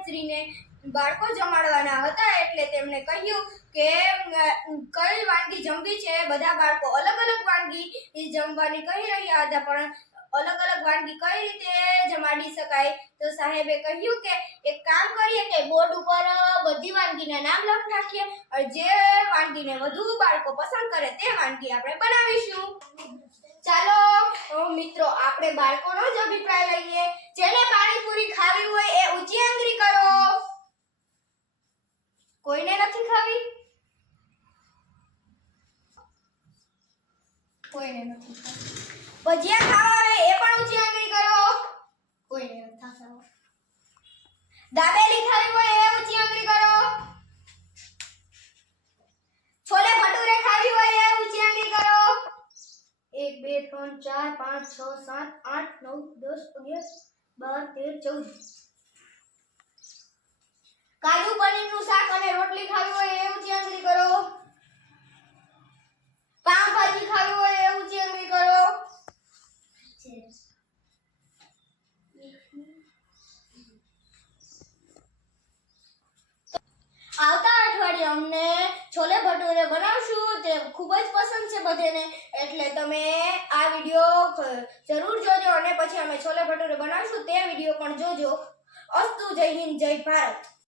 સાહેબશ્રીને બાળકો જમાડવાના હતા એટલે તેમણે કહ્યું કે કઈ વાનગી જમવી છે। બધા બાળકો અલગ અલગ વાનગી જમવાની કહી રહ્યા હતા, પણ અલગ અલગ વાનગી કઈ રીતે જમાડી શકાય? તો સાહેબે કહ્યું કે એક કામ કરીએ કે બોર્ડ ઉપર બધી વાનગીના નામ લખી નાખીએ અને જે વાનગીને વધુ બાળકો પસંદ કરે તે વાનગી આપણે બનાવીશું। ચાલો મિત્રો, આપણે બાળકોનો જ અભિપ્રાય લઈએ। જેને પાણીપુરી ખાવી હોય એ ઊંચી આંગળી કરો। કોઈને નથી ખાવી? કોઈને નથી ખાવી। ભજીયા ખાવા હોય એ પણ ઊંચી આંગળી કરો। કોઈને નથી ખાવા। દાબેલી ખાવી હોય એ ઊંચી આંગળી કરો। છોલે ભટુરે ખાવી હોય એ ઊંચી આંગળી કરો। 1 2 3 4 5 6 7 8 9 10 11 12 13 14 કાજુ પનીરનું શાક અને રોટલી ખાવી હોય એ ઊંચી આંગળી કરો। પાવભાજી ખાવી હોય એ ઊંચી આંગળી કરો। આવતા અઠવાડિયે અમને છોલે ભટુરે બનાવશું, તે ખૂબ જ પસંદ છે બધાને, એટલે તમે આ વિડિયો જરૂર જોજો અને પછી અમે છોલે ભટુરે બનાવશું તે વિડિયો પણ જોજો। અસ્તુ, જય હિન્દ, જય ભારત।